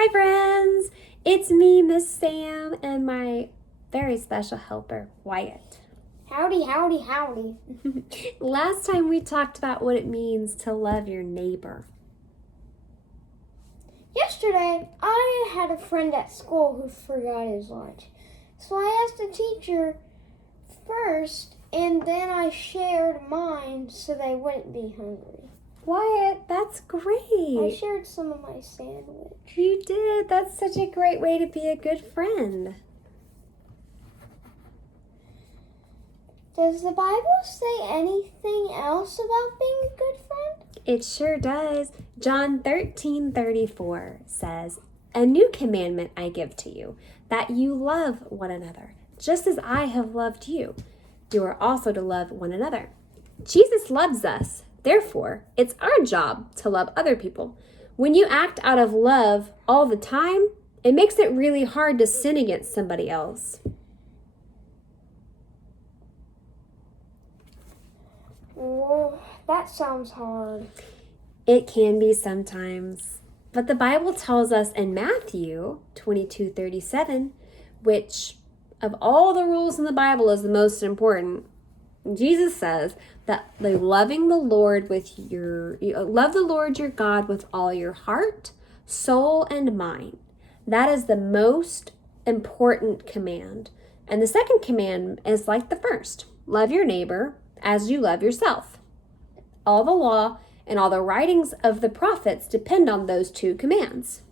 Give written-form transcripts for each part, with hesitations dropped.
Hi friends, it's me, Miss Sam, and my very special helper, Wyatt. Howdy, howdy, howdy. Last time we talked about what it means to love your neighbor. Yesterday, I had a friend at school who forgot his lunch. So I asked the teacher first, and then I shared mine so they wouldn't be hungry. Wyatt, that's great. I shared some of my sandwich. You did. That's such a great way to be a good friend. Does the Bible say anything else about being a good friend? It sure does. John 13:34 says, "A new commandment I give to you, that you love one another, just as I have loved you. You are also to love one another." Jesus loves us. Therefore, it's our job to love other people. When you act out of love all the time, it makes it really hard to sin against somebody else. Well, that sounds hard. It can be sometimes. But the Bible tells us in Matthew 22:37, which of all the rules in the Bible is the most important. Jesus says that loving the Lord love the Lord your God with all your heart, soul, and mind. That is the most important command. And the second command is like the first. Love your neighbor as you love yourself. All the law and all the writings of the prophets depend on those two commands.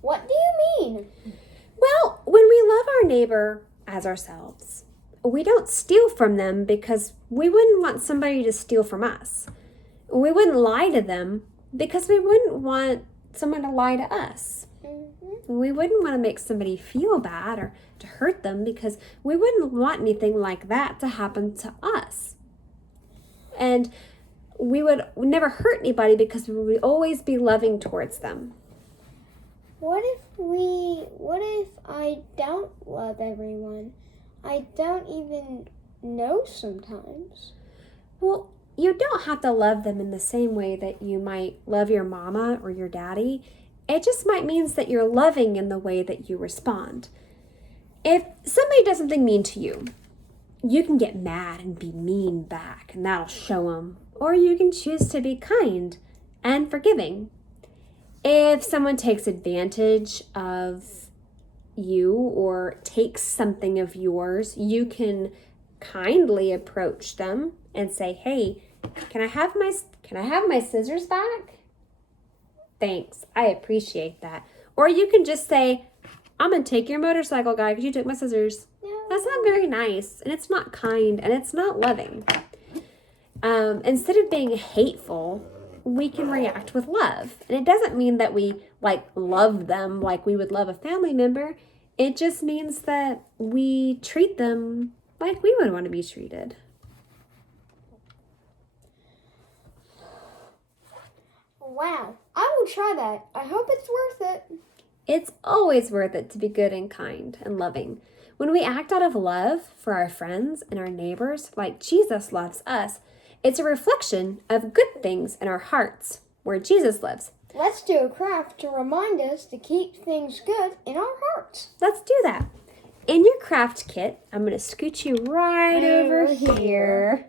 What do you mean? Well, when we love our neighbor as ourselves, we don't steal from them because we wouldn't want somebody to steal from us. We wouldn't lie to them because we wouldn't want someone to lie to us. We wouldn't want to make somebody feel bad or to hurt them because we wouldn't want anything like that to happen to us. And we would never hurt anybody because we would always be loving towards them. What if I don't love everyone? I don't even know sometimes. Well, you don't have to love them in the same way that you might love your mama or your daddy. It just might means that you're loving in the way that you respond. If somebody does something mean to you, you can get mad and be mean back, and that'll show them. Or you can choose to be kind and forgiving. If someone takes advantage of you or takes something of yours, you can kindly approach them and say, "Hey, can I have my scissors back? Thanks, I appreciate that." Or you can just say, "I'm gonna take your motorcycle, guy, because you took my scissors." No. That's not very nice, and it's not kind, and it's not loving. Instead of being hateful, we can react with love. And it doesn't mean that we love them like we would love a family member. It just means that we treat them like we would want to be treated. Wow, I will try that. I hope it's worth it. It's always worth it to be good and kind and loving. When we act out of love for our friends and our neighbors like Jesus loves us, it's a reflection of good things in our hearts where Jesus lives. Let's do a craft to remind us to keep things good in our hearts. Let's do that. In your craft kit, I'm going to scoot you right over here.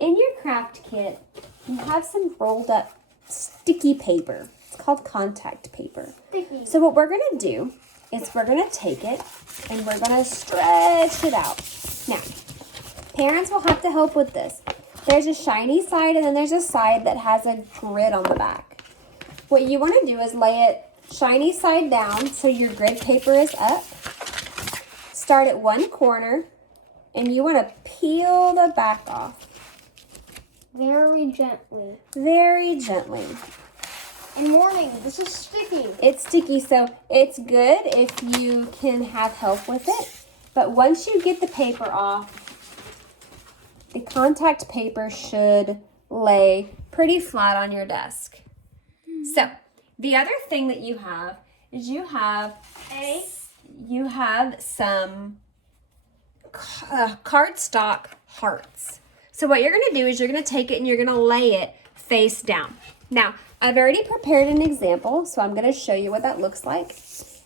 In your craft kit, you have some rolled up sticky paper. It's called contact paper. Sticky. So what we're going to do is we're going to take it and we're going to stretch it out. Now, parents will have to help with this. There's a shiny side and then there's a side that has a grid on the back. What you want to do is lay it shiny side down so your grid paper is up. Start at one corner and you want to peel the back off. Very gently. Very gently. And warning, this is sticky. It's sticky, so it's good if you can have help with it. But once you get the paper off, the contact paper should lay pretty flat on your desk. So, the other thing that you have is you have some cardstock hearts. So what you're going to do is you're going to take it and you're going to lay it face down. Now, I've already prepared an example, so I'm going to show you what that looks like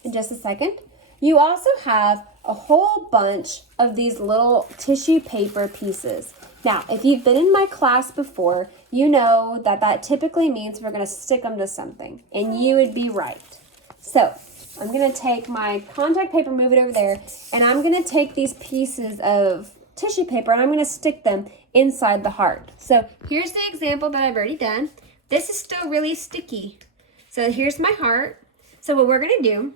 in just a second. You also have a whole bunch of these little tissue paper pieces. Now, if you've been in my class before, you know that typically means we're going to stick them to something, and you would be right. So, I'm going to take my contact paper, move it over there, and I'm going to take these pieces of tissue paper and I'm going to stick them inside the heart. So, here's the example that I've already done. This is still really sticky. So, here's my heart. So, what we're going to do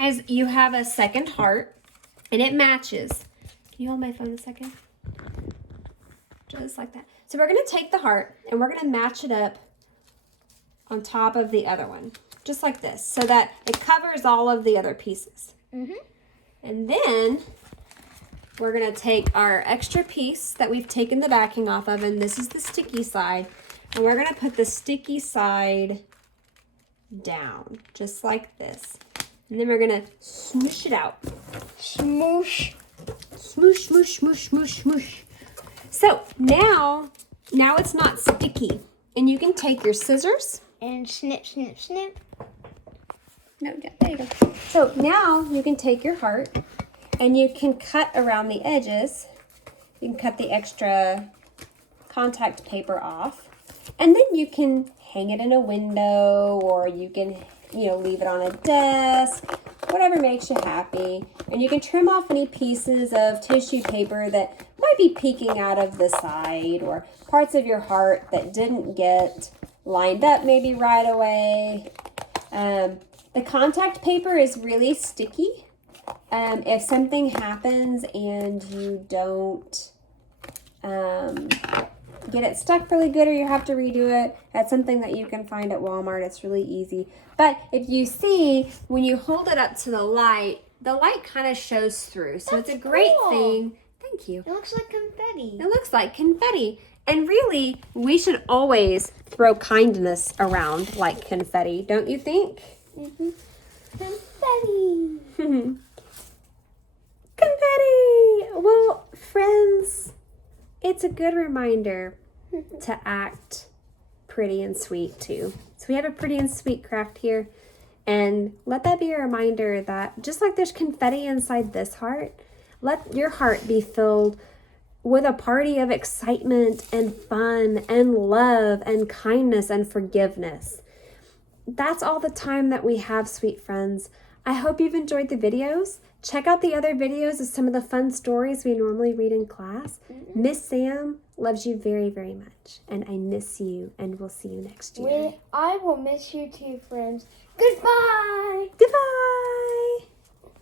is you have a second heart, and it matches. Can you hold my phone a second? Just like that. So we're going to take the heart, and we're going to match it up on top of the other one. Just like this, so that it covers all of the other pieces. And then we're going to take our extra piece that we've taken the backing off of, and this is the sticky side. And we're going to put the sticky side down, just like this. And then we're going to smoosh it out. Smoosh. Smoosh, smoosh, smoosh, smoosh, smoosh. So now it's not sticky. And you can take your scissors. And snip, snip, snip. No, there you go. So now you can take your heart and you can cut around the edges. You can cut the extra contact paper off. And then you can hang it in a window, or you can leave it on a desk, whatever makes you happy. And you can trim off any pieces of tissue paper that might be peeking out of the side, or parts of your heart that didn't get lined up maybe right away. The contact paper is really sticky. If something happens and you don't get it stuck really good, or you have to redo it, that's something that you can find at Walmart. It's really easy. But if you see, when you hold it up to the light kind of shows through. So it's a great thing. Thank you. It looks like confetti. It looks like confetti. And really, we should always throw kindness around like confetti, don't you think? Confetti. Confetti! Well, friends, it's a good reminder to act pretty and sweet too. So we have a pretty and sweet craft here. And let that be a reminder that just like there's confetti inside this heart, let your heart be filled with a party of excitement and fun and love and kindness and forgiveness. That's all the time that we have, sweet friends. I hope you've enjoyed the videos. Check out the other videos of some of the fun stories we normally read in class. Miss Sam loves you very, very much. And I miss you, and we'll see you next year. I will miss you too, friends. Goodbye. Goodbye.